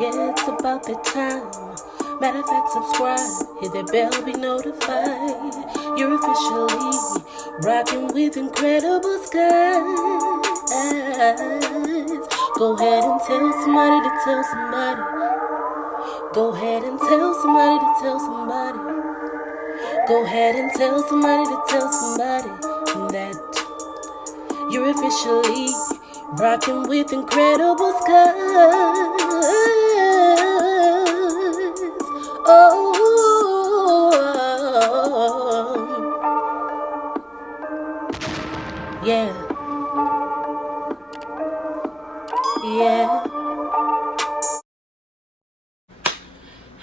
Yeah, it's about that time. Matter of fact, subscribe, hit that bell, be notified. You're officially rocking with incredible skies. Go ahead and tell somebody to tell somebody. Go ahead and tell somebody to tell somebody. Go ahead and tell somebody to tell somebody that you're officially rocking with incredible skies. Oh, yeah, yeah.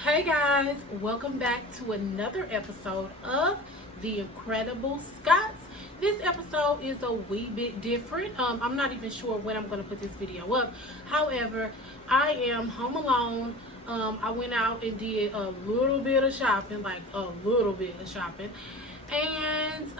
Hey guys, welcome back to another episode of The Incredible Scots. This episode is a wee bit different. I'm not even sure when I'm going to put this video up. However, I am home alone. I went out and did a little bit of shopping, and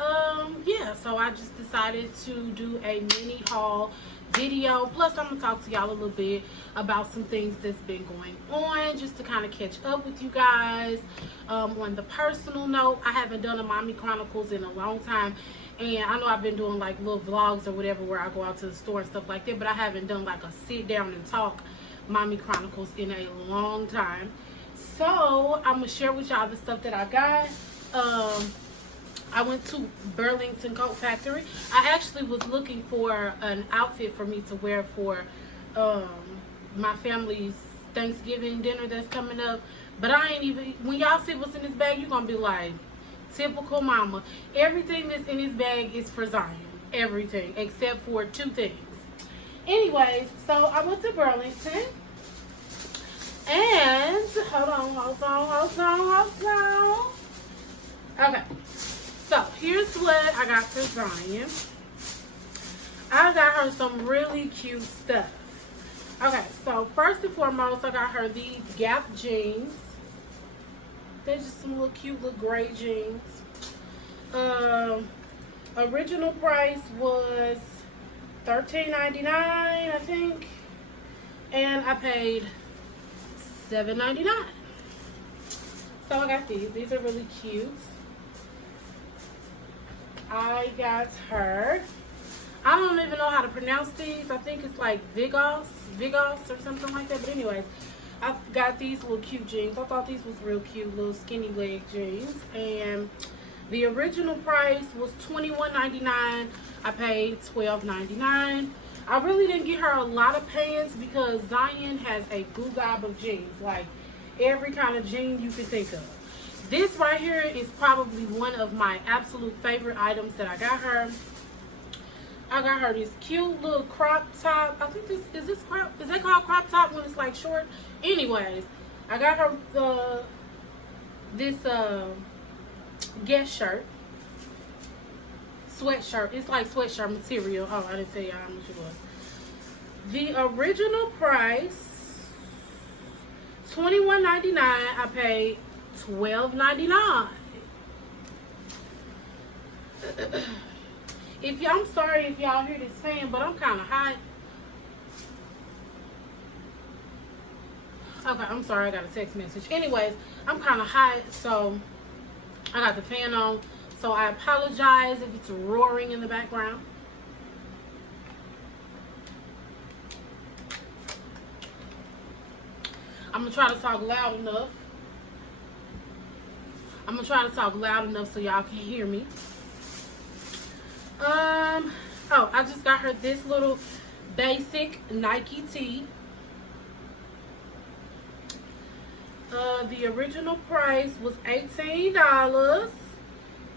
yeah, so I just decided to do a mini haul video. Plus I'm gonna talk to y'all a little bit about some things that's been going on, just to kind of catch up with you guys. On the personal note, I haven't done a Mommy Chronicles in a long time, and I know I've been doing like little vlogs or whatever where I go out to the store and stuff like that, but I haven't done like a sit down and talk Mommy Chronicles in a long time. So I'm gonna share with y'all the stuff that I got. I went to Burlington Coat Factory. I actually was looking for an outfit for me to wear for my family's Thanksgiving dinner that's coming up. But I ain't even, when y'all see what's in this bag, you're going to be like, typical mama. Everything that's in this bag is for Ziyon. Everything, except for two things. Anyways, so I went to Burlington. And, hold on. Okay. So, here's what I got for Ziyon. I got her some really cute stuff. Okay, so first and foremost, I got her these Gap jeans. They're just some little cute little gray jeans. Original price was $13.99, I think. And I paid $7.99. So I got these. These are really cute. I got her, I don't even know how to pronounce these. I think it's like Vigos or something like that. But anyways, I got these little cute jeans. I thought these was real cute, little skinny leg jeans. And the original price was $21.99. I paid $12.99. I really didn't get her a lot of pants because Ziyon has a gob of jeans. Like every kind of jean you can think of. This right here is probably one of my absolute favorite items that I got her. I got her this cute little crop top. I think is that called crop top when it's like short? Anyways, I got her this Guess shirt. Sweatshirt. It's like sweatshirt material. Oh, I didn't tell y'all how much it was. The original price, $21.99. I paid $12.99. I'm sorry if y'all hear this fan, but I'm kind of hot. Okay, I'm sorry, I got a text message. Anyways, I'm kind of hot, so I got the fan on. So I apologize if it's roaring in the background. I'm gonna try to talk loud enough. So y'all can hear me. Oh, I just got her this little basic Nike tee. The original price was $18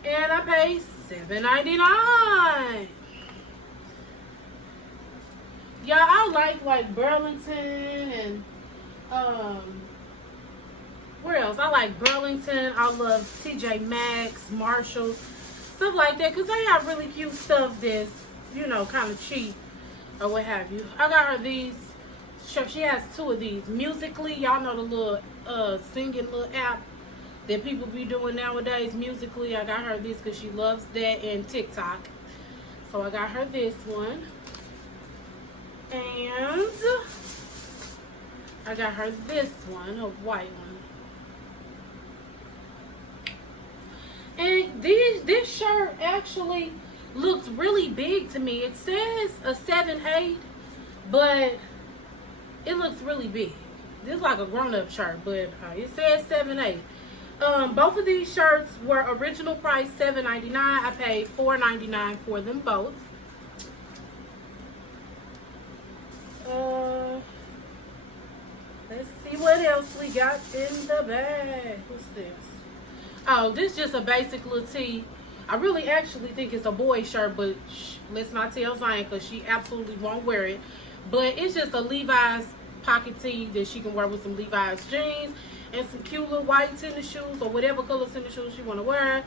and I paid $7.99. Yeah, I like Burlington and where else? I like Burlington. I love TJ Maxx, Marshalls, stuff like that, because they have really cute stuff that's, you know, kind of cheap or what have you. I got her these. She has two of these. Musically, y'all know the little singing little app that people be doing nowadays. Musically, I got her this because she loves that, and TikTok. So I got her this one. And I got her this one, a white one. And this shirt actually looks really big to me. It says a 7'8", but it looks really big. This is like a grown-up shirt, but it says 7'8". Both of these shirts were original price $7.99. I paid $4.99 for them both. Let's see what else we got in the bag. What's this? Oh, this is just a basic little tee. I really actually think it's a boy shirt, but let's not tell Zion because she absolutely won't wear it. But it's just a Levi's pocket tee that she can wear with some Levi's jeans and some cute little white tennis shoes or whatever color tennis shoes she want to wear.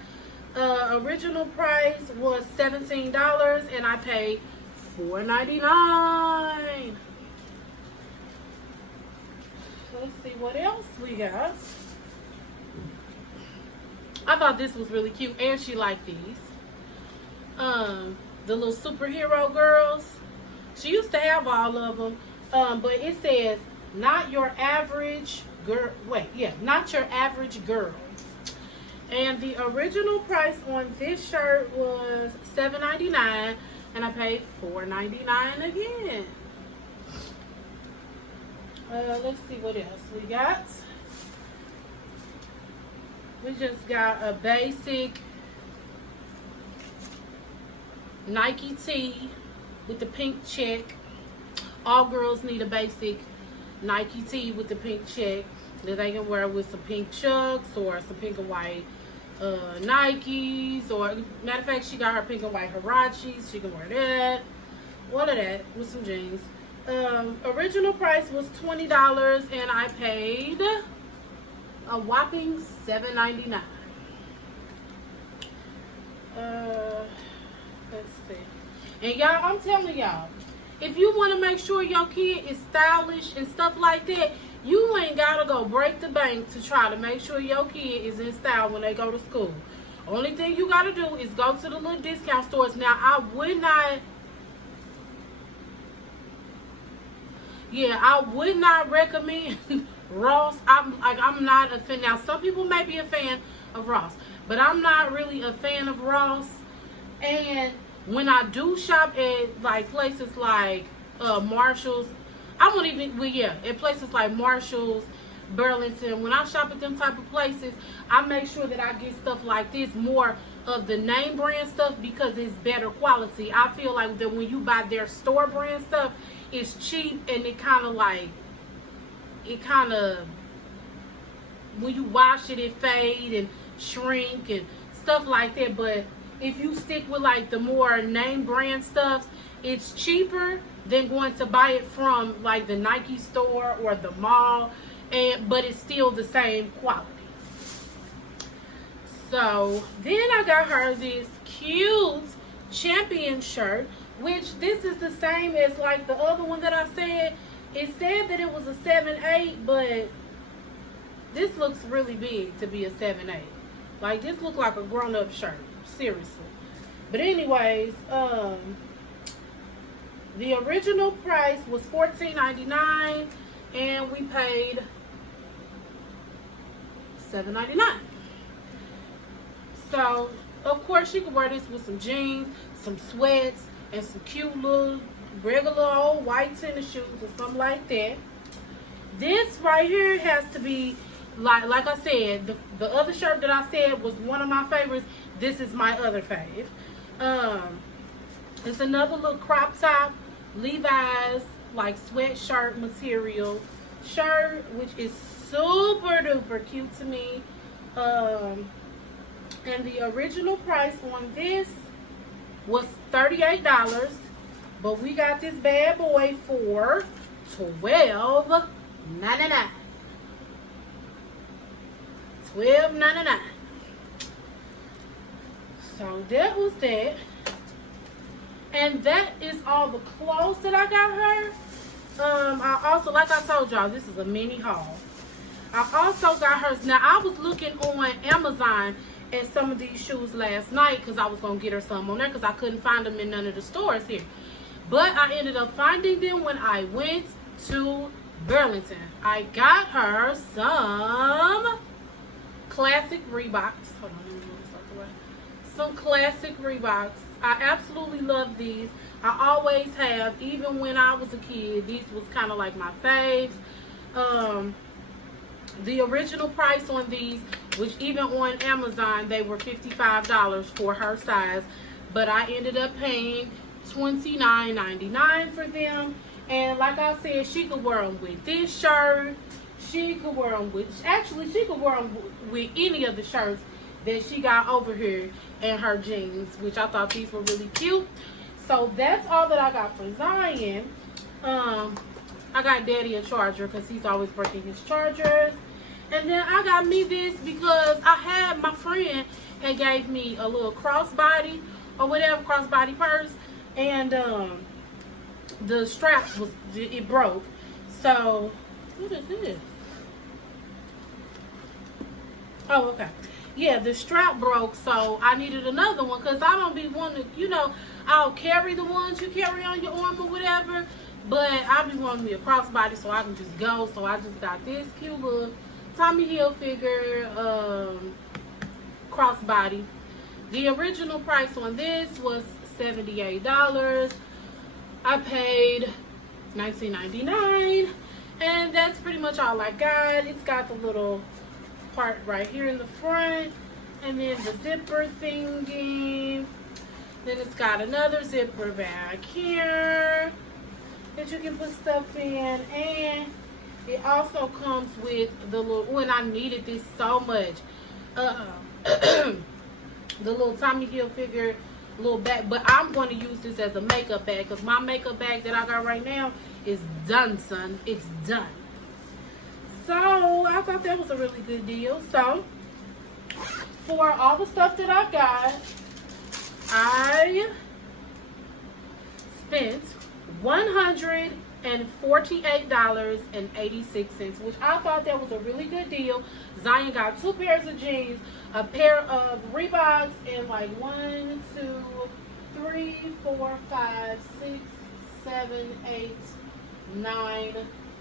Original price was $17 and I paid $4.99. Let's see what else we got. I thought this was really cute, and she liked these. The little superhero girls. She used to have all of them, but it says not your average girl. Not your average girl. And the original price on this shirt was $7.99, and I paid $4.99 again. Let's see what else we got. We just got a basic Nike tee with the pink check. All girls need a basic Nike tee with the pink check that they can wear with some pink chucks or some pink and white Nikes. Or matter of fact, she got her pink and white Hirachis. She can wear that. All of that with some jeans. Original price was $20 and I paid a whopping $7.99. Let's see. And y'all, I'm telling y'all, if you want to make sure your kid is stylish and stuff like that, you ain't gotta go break the bank to try to make sure your kid is in style when they go to school. Only thing you gotta do is go to the little discount stores. Now, I would not recommend Ross. I'm not a fan. Now, some people may be a fan of Ross, but I'm not really a fan of Ross. And when I do shop at like places like Marshall's, I won't even, at places like Marshall's, Burlington, when I shop at them type of places, I make sure that I get stuff like this, more of the name brand stuff, because it's better quality. I feel like that when you buy their store brand stuff, it's cheap and it kind of when you wash it, it fade and shrink and stuff like that. But if you stick with like the more name brand stuff, it's cheaper than going to buy it from like the Nike store or the mall, but it's still the same quality. So then I got her this cute Champion shirt, which this is the same as like the other one that I said. It said that it was a 7'8", but this looks really big to be a 7'8". Like, this looks like a grown-up shirt, seriously. But anyways, the original price was $14.99 and we paid $7.99. So, of course, she could wear this with some jeans, some sweats, and some cute little regular old white tennis shoes or something like that. This right here has to be, like I said, the other shirt that I said was one of my favorites. This is my other fave. It's another little crop top, Levi's, like sweatshirt material shirt, which is super duper cute to me. And the original price on this was $38, but we got this bad boy for $12.99. $12.99. So that was that. And that is all the clothes that I got her. I also, like I told y'all, this is a mini haul. I also got hers. Now, I was looking on Amazon at some of these shoes last night because I was going to get her some on there because I couldn't find them in none of the stores here. But I ended up finding them when I went to Burlington. I got her some classic Reeboks. Hold on, let me start the way. Some classic Reeboks. I absolutely love these. I always have, even when I was a kid. These was kind of like my faves. The original price on these, which even on Amazon, they were $55 for her size. But I ended up paying $29.99 for them. And like I said, she could wear them with this shirt. She could wear them with, actually, she could wear them with any of the shirts that she got over here and her jeans, which I thought these were really cute. So that's all that I got for Ziyon. I got Daddy a charger because he's always breaking his chargers. And then I got me this because I had my friend and gave me a little crossbody or whatever, crossbody purse. And the strap it broke. So, what is this? Oh, okay. Yeah, the strap broke, so I needed another one because I don't be wanting to, you know, I'll carry the ones you carry on your arm or whatever, but I be wanting me a crossbody so I can just go. So I just got this cute little Tommy Hilfiger crossbody. The original price on this was $78. I paid $19.99, and that's pretty much all I got. It's got the little part right here in the front, and then the zipper thingy. Then it's got another zipper back here that you can put stuff in, and it also comes with the little, and I needed this so much, the little Tommy Hilfiger little bag, but I'm going to use this as a makeup bag because my makeup bag that I got right now is done, son. It's done. So I thought that was a really good deal. So for all the stuff that I got, I spent $148.86, which I thought that was a really good deal. Ziyon got 2 pairs of jeans, a pair of Reeboks, and like 1, 2, 3, 4, 5, 6, 7, 8, 9,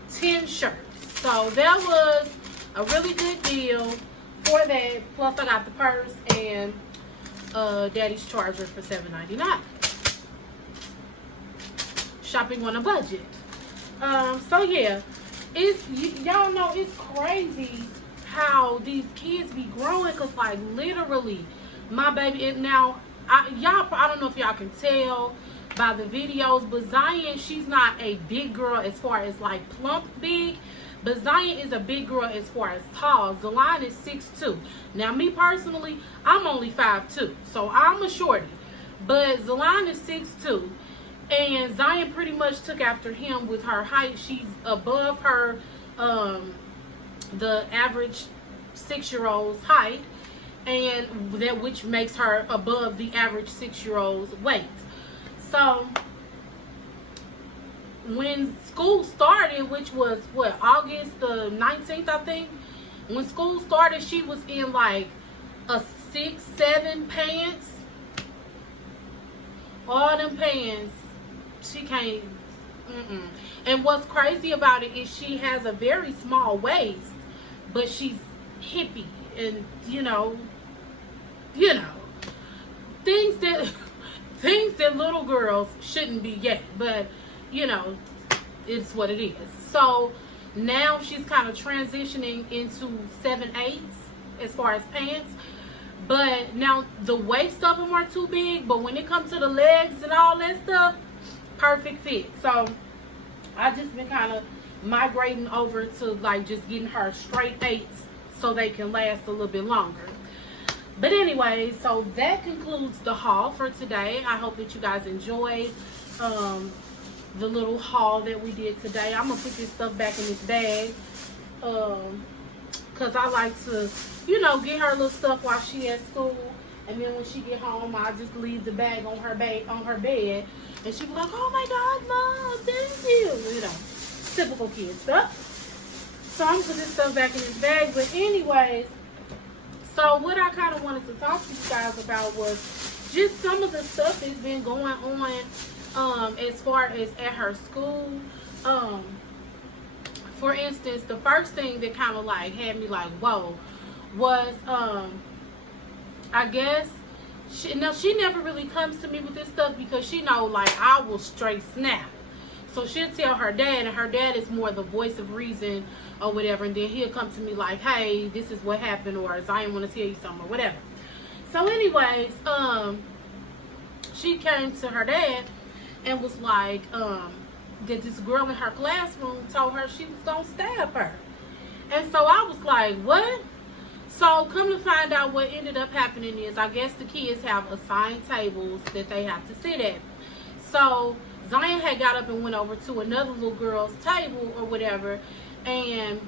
10 shirts. So that was a really good deal for that. Plus I got the purse and Daddy's charger for $7.99. Shopping on a budget. So yeah, it's, y'all know it's crazy how these kids be growing, because like literally my baby, and now I don't know if y'all can tell by the videos, but Ziyon, she's not a big girl as far as like plump big, but Ziyon is a big girl as far as tall. Zalon is 6'2". Now me personally, I'm only 5'2", so I'm a shorty, but Zalon is 6'2", and Ziyon pretty much took after him with her height. She's above her the average 6-year-old's height, and that which makes her above the average 6-year-old's weight. So when school started, which was what, August the 19th, I think, when school started, she was in like a 6'7" pants. All them pants, she can't. And what's crazy about it is she has a very small waist, but she's hippie, and you know things that little girls shouldn't be yet, but you know, it's what it is. So now she's kind of transitioning into 7/8 as far as pants, but now the waist of them are too big, but when it comes to the legs and all that stuff, perfect fit. So I just been kind of migrating over to like just getting her straight 8s so they can last a little bit longer. But anyway, so that concludes the haul for today. I hope that you guys enjoyed the little haul that we did today. I'm gonna put this stuff back in this bag because I like to, you know, get her little stuff while she at school, and then when she get home, I just leave the bag on her bed, and she be like, "Oh my God, Mom, thank you," you know, typical kid stuff. So I'm gonna put this stuff back in this bag. But anyways, so what I kind of wanted to talk to you guys about was just some of the stuff that's been going on as far as at her school. for instance, the first thing that kind of like had me like, whoa, was I guess she never really comes to me with this stuff because she know like I will straight snap. So she'll tell her dad, and her dad is more the voice of reason or whatever, and then he'll come to me like, hey, this is what happened, or Zion want to tell you something or whatever. So anyways, she came to her dad and was like, that this girl in her classroom told her she was gonna stab her. And so I was like, what? So come to find out, what ended up happening is, I guess the kids have assigned tables that they have to sit at. So Zion had got up and went over to another little girl's table or whatever, and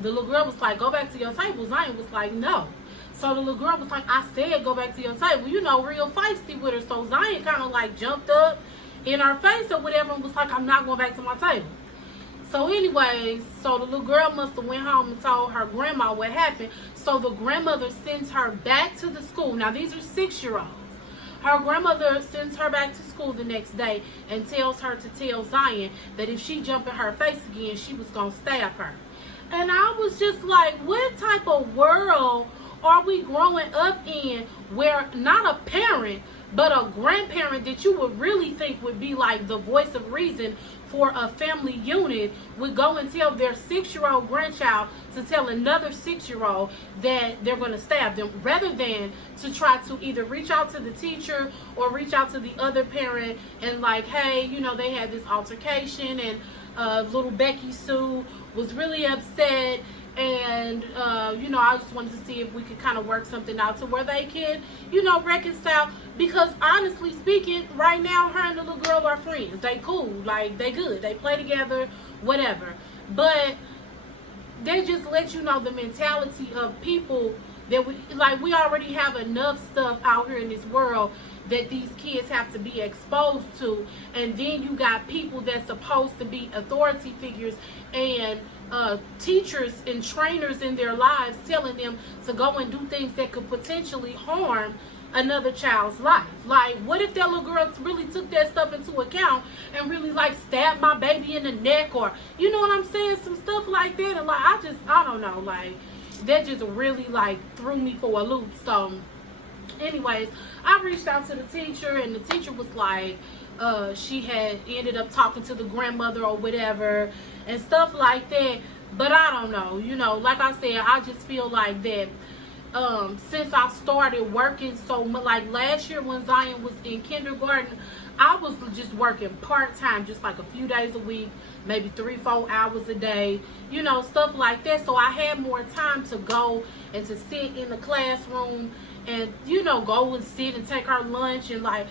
the little girl was like, go back to your table. Zion was like, no. So the little girl was like, I said go back to your table, you know, real feisty with her. So Zion kind of like jumped up in her face or whatever and was like, I'm not going back to my table. So anyways, so the little girl must have went home and told her grandma what happened. So the grandmother sends her back to the school. Now these are 6-year-olds. Her grandmother sends her back to school the next day and tells her to tell Zion that if she jumped in her face again, she was going to stab her. And I was just like, what type of world are we growing up in where not a parent, but a grandparent that you would really think would be like the voice of reason for a family unit would go and tell their 6-year-old grandchild to tell another 6-year-old that they're going to stab them, rather than to try to either reach out to the teacher or reach out to the other parent and like, hey, you know, they had this altercation and little Becky Sue was really upset, and you know, I just wanted to see if we could kind of work something out to where they can, you know, reconcile. Because honestly speaking, right now her and the little girl are friends. They cool, like they good, they play together, whatever. But they just let you know the mentality of people that we already have enough stuff out here in this world that these kids have to be exposed to, and then you got people that's supposed to be authority figures and teachers and trainers in their lives telling them to go and do things that could potentially harm another child's life. Like, what if that little girl really took that stuff into account and really like stabbed my baby in the neck, or you know what I'm saying, some stuff like that. And like, I don't know, like that just really like threw me for a loop. So anyways, I reached out to the teacher, and the teacher was like, she had ended up talking to the grandmother or whatever and stuff like that. But I don't know, you know, like I said, I just feel like that since I started working so much, like last year when Zion was in kindergarten, I was just working part-time, just like a few days a week, maybe 3-4 hours a day, you know, stuff like that. So I had more time to go and to sit in the classroom and, you know, go and sit and take her lunch and like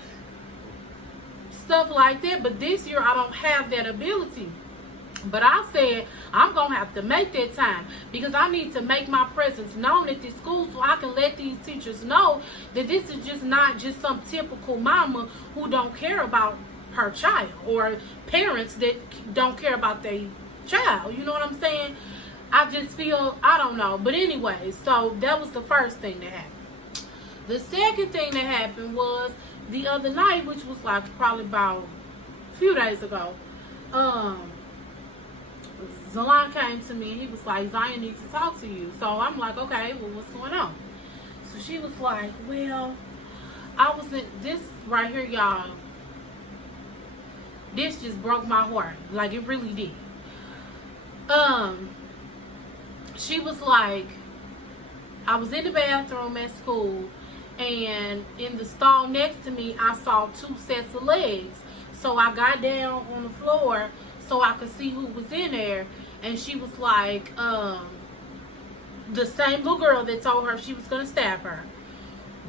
stuff like that. But this year I don't have that ability. But I said I'm gonna have to make that time, because I need to make my presence known at this school so I can let these teachers know that this is just not just some typical mama who don't care about her child, or parents that don't care about their child. You know what I'm saying? I just feel, I don't know. But anyway, so that was the first thing that happened. The second thing that happened was the other night, which was like probably about a few days ago. Zalon came to me and he was like, Zion needs to talk to you. So I'm like, okay, well, what's going on? So she was like, well, I was in this right here, y'all. This just broke my heart. Like, it really did. She was like, I was in the bathroom at school, and in the stall next to me, I saw 2 sets of legs. So I got down on the floor so I could see who was in there. And she was like, the same little girl that told her she was going to stab her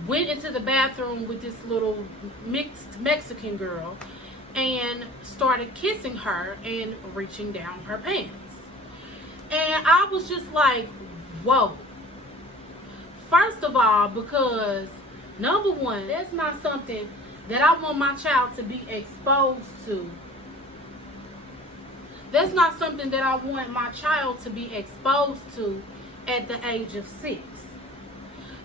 went into the bathroom with this little mixed Mexican girl and started kissing her and reaching down her pants. And I was just like, whoa. First of all, because number one, that's not something that I want my child to be exposed to. That's not something that I want my child to be exposed to at the age of 6.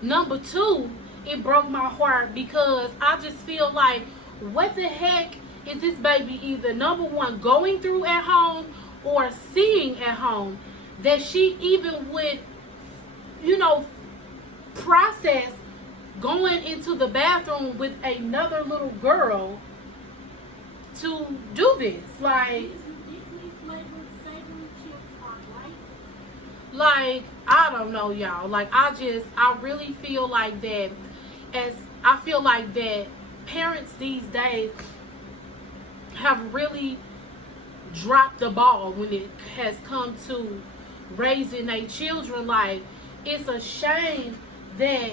Number two, it broke my heart because I just feel like, what the heck is this baby either, number one, going through at home, or seeing at home that she even would, process going into the bathroom with another little girl to do this. Like, I don't know, y'all. Like, I really feel like that, parents these days have really dropped the ball when it has come to raising their children. Like, it's a shame that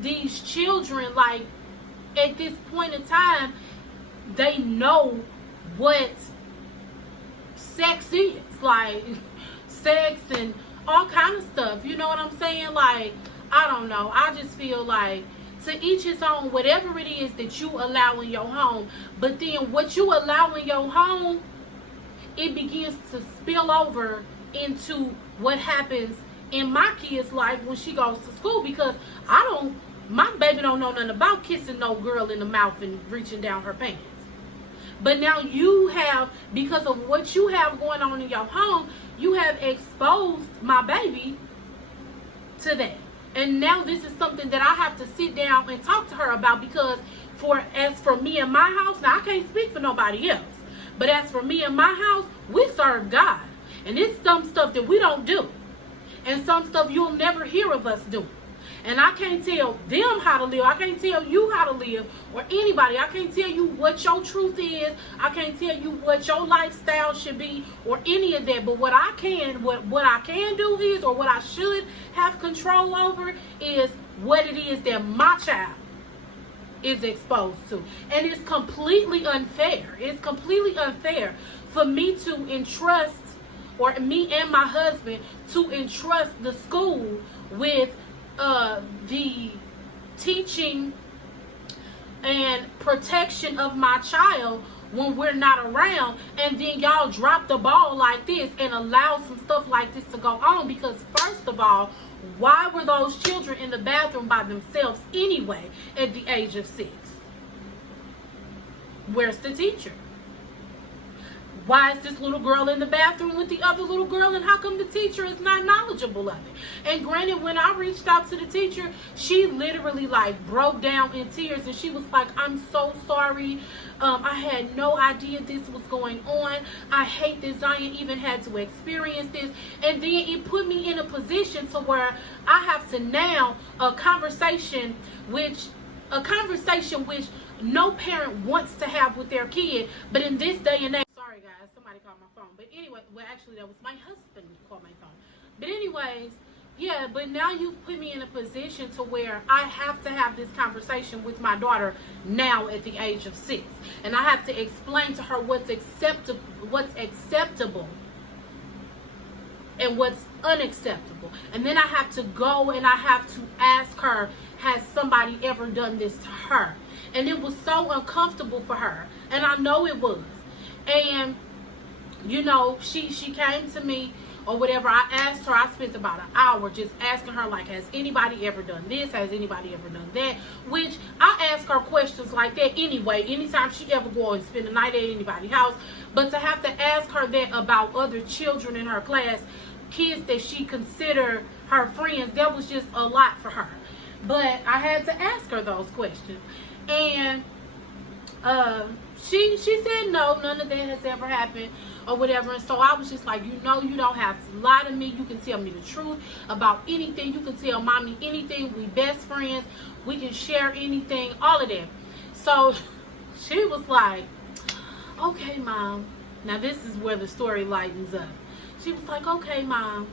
these children, like, at this point in time, they know what sex is. Like, sex and all kind of stuff. You know what I'm saying? Like, I don't know. I just feel like, to each his own, whatever it is that you allow in your home. But then what you allow in your home, it begins to spill over into what happens in my kid's life when she goes to school. Because my baby don't know nothing about kissing no girl in the mouth and reaching down her pants. But now you have, because of what you have going on in your home, you have exposed my baby to that. And now this is something that I have to sit down and talk to her about, because as for me and my house, now I can't speak for nobody else, but as for me and my house, we serve God. And it's some stuff that we don't do. And some stuff you'll never hear of us do. And I can't tell them how to live. I can't tell you how to live, or anybody. I can't tell you what your truth is. I can't tell you what your lifestyle should be, or any of that. But what I can do is, or what I should have control over, is what it is that my child is exposed to. And it's completely unfair. It's completely unfair for me to entrust, or me and my husband to entrust the school with the teaching and protection of my child when we're not around, and then y'all drop the ball like this and allow some stuff like this to go on. Because first of all, why were those children in the bathroom by themselves anyway at the age of 6? Where's the teacher? Why is this little girl in the bathroom with the other little girl, and how come the teacher is not knowledgeable of it? And granted, when I reached out to the teacher, she literally like broke down in tears, and she was like, I'm so sorry. I had no idea this was going on. I hate that Ziyon even had to experience this. And then it put me in a position to where I have to now a conversation which no parent wants to have with their kid. But in this day and age, sorry guys, somebody called my phone. But anyway, well, actually that was my husband who called my phone. But anyways, yeah, but now you've put me in a position to where I have to have this conversation with my daughter now at the age of 6. And I have to explain to her what's acceptable and what's unacceptable. And then I have to go and I have to ask her, has somebody ever done this to her? And it was so uncomfortable for her. And I know it was. And, you know, she came to me or whatever. I asked her, I spent about an hour just asking her, like, has anybody ever done this? Has anybody ever done that? Which I ask her questions like that anyway, anytime she ever go and spend the night at anybody's house. But to have to ask her that about other children in her class, kids that she considered her friends, that was just a lot for her. But I had to ask her those questions. And she said no, none of that has ever happened or whatever. And so I was just like, you know, you don't have to lie to me. You can tell me the truth about anything. You can tell mommy anything. We best friends. We can share anything, all of that. So she was like, okay, Mom. Now this is where the story lightens up. She was like, okay, Mom,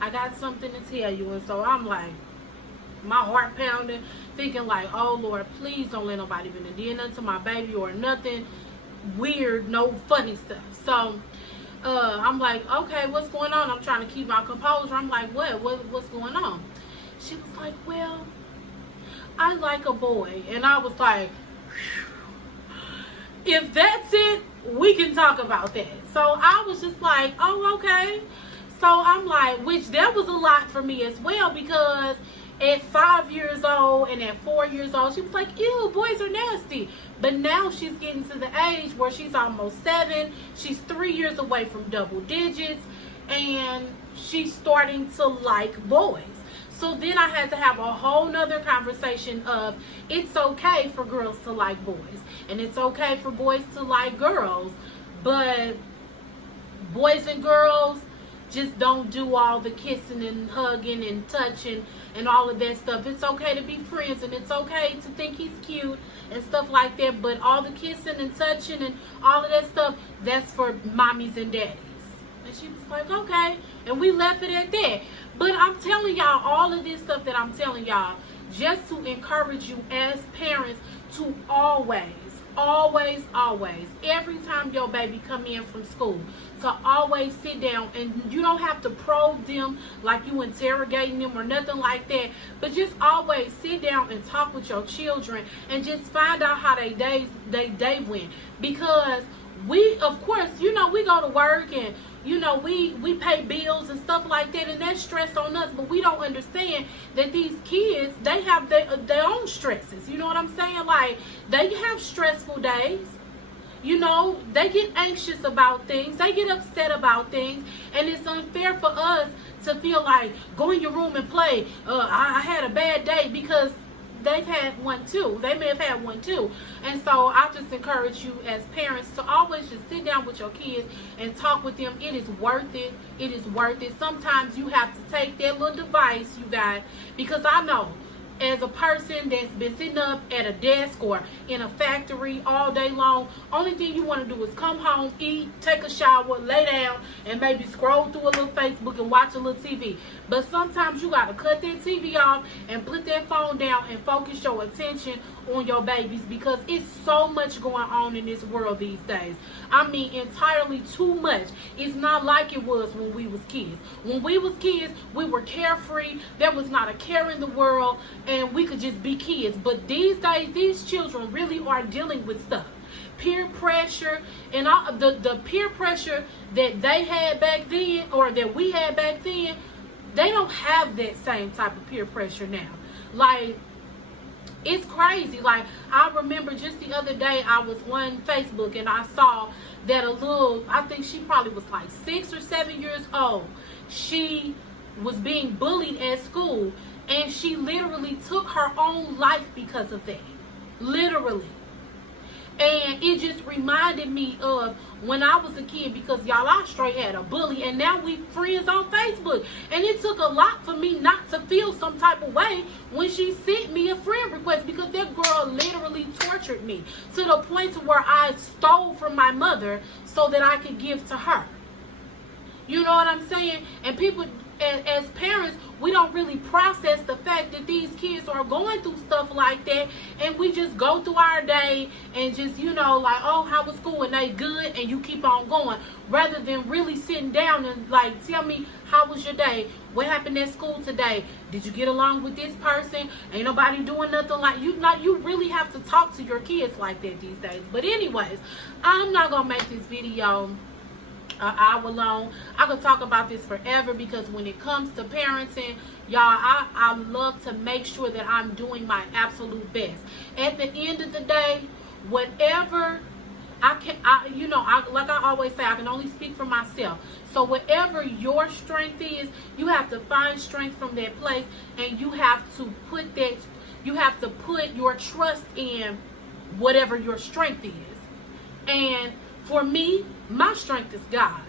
I got something to tell you. And so I'm like, my heart pounding, thinking like, oh Lord, please don't let nobody even do nothing to my baby or nothing weird, no funny stuff. So I'm like, okay, what's going on? I'm trying to keep my composure. I'm like, what's going on? She was like, well, I like a boy. And I was like, if that's it, we can talk about that. So I was just like, oh, okay. So I'm like, which that was a lot for me as well, because At 5 years old and at 4 years old, she was like, ew, boys are nasty. But now she's getting to the age where she's almost 7. She's 3 years away from double digits. And she's starting to like boys. So then I had to have a whole nother conversation of it's okay for girls to like boys. And it's okay for boys to like girls. But boys and girls just don't do all the kissing and hugging and touching and all of that stuff. It's okay to be friends and it's okay to think he's cute and stuff like that. But all the kissing and touching and all of that stuff, that's for mommies and daddies. And she was like, okay. And we left it at that. But I'm telling y'all all of this stuff that I'm telling y'all just to encourage you as parents to always, every time your baby come in from school, to always sit down, and you don't have to probe them like you interrogating them or nothing like that, but just always sit down and talk with your children and just find out how they day went. Because we, of course, you know, we go to work and you know, we pay bills and stuff like that, and that's stress on us, but we don't understand that these kids, they have their own stresses. You know what I'm saying? Like, they have stressful days. You know, they get anxious about things. They get upset about things. And it's unfair for us to feel like, go in your room and play. I had a bad day, because they've had one too. They may have had one too. And so I just encourage you as parents to always just sit down with your kids and talk with them. It is worth it. It is worth it. Sometimes you have to take that little device you got, because I know as a person that's been sitting up at a desk or in a factory all day long, only thing you want to do is come home, eat, take a shower, lay down, and maybe scroll through a little Facebook and watch a little TV. But sometimes you got to cut that TV off and put that phone down and focus your attention on your babies, because it's so much going on in this world these days. I mean, entirely too much. It's not like it was when we was kids. When we was kids, we were carefree. There was not a care in the world, and we could just be kids. But these days, these children really are dealing with stuff. Peer pressure, and all the peer pressure that they had back then, or that we had back then, they don't have that same type of peer pressure now. Like, it's crazy. Like, I remember just the other day, I was on Facebook and I saw that a little, I think she probably was like 6 or 7 years old. She was being bullied at school, and she literally took her own life because of that. Literally. And it just reminded me of when I was a kid, because y'all, I straight had a bully, and now we friends on Facebook. And it took a lot for me not to feel some type of way when she sent me a friend request, because that girl literally tortured me to the point to where I stole from my mother so that I could give to her. You know what I'm saying? And people, as parents, we don't really process the fact that these kids are going through stuff like that, and we just go through our day and just, you know, like, oh, how was school? And they good, and you keep on going, rather than really sitting down and like, tell me, how was your day? What happened at school today? Did you get along with this person? Ain't nobody doing nothing like you. Not, you really have to talk to your kids like that these days. But anyways, I'm not gonna make this video an hour long. I could talk about this forever, because when it comes to parenting, y'all, I love to make sure that I'm doing my absolute best. At the end of the day, whatever like I always say, I can only speak for myself. So whatever your strength is, you have to find strength from that place, and you have to put your trust in whatever your strength is. And for me, my strength is God.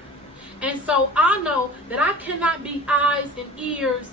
And so I know that I cannot be eyes and ears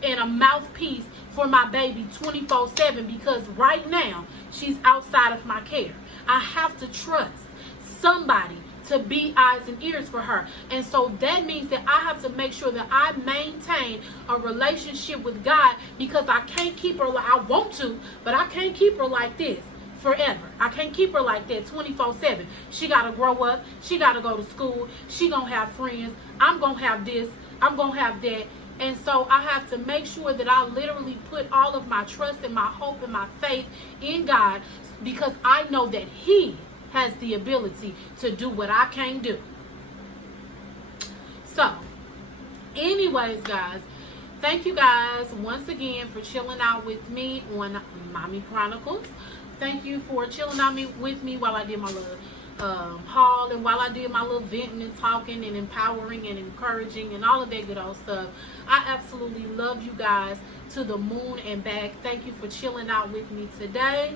and a mouthpiece for my baby 24/7, because right now she's outside of my care. I have to trust somebody to be eyes and ears for her. And so that means that I have to make sure that I maintain a relationship with God, because I can't keep her like I want to, but I can't keep her like this forever. I can't keep her like that 24/7. She got to grow up. She got to go to school. She going to have friends. I'm going to have this. I'm going to have that. And so I have to make sure that I literally put all of my trust and my hope and my faith in God, because I know that He has the ability to do what I can't do. So, anyways, guys, thank you guys once again for chilling out with me on Mommy Chronicles. Thank you for chilling out with me while I did my little haul, and while I did my little venting and talking and empowering and encouraging and all of that good old stuff. I absolutely love you guys to the moon and back. Thank you for chilling out with me today.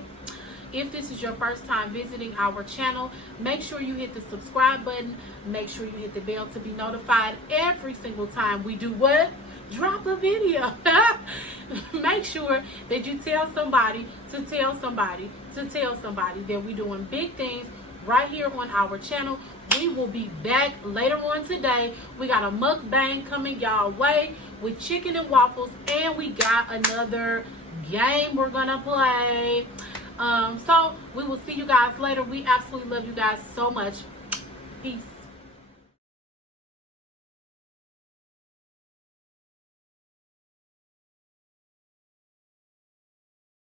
If this is your first time visiting our channel, make sure you hit the subscribe button. Make sure you hit the bell to be notified every single time we do what? Drop a video. Make sure that you tell somebody to tell somebody to tell somebody that we're doing big things right here on our channel. We will be back later on today. We got a mukbang coming y'all way with chicken and waffles, and we got another game we're gonna play. So we will see you guys later. We absolutely love you guys so much. Peace.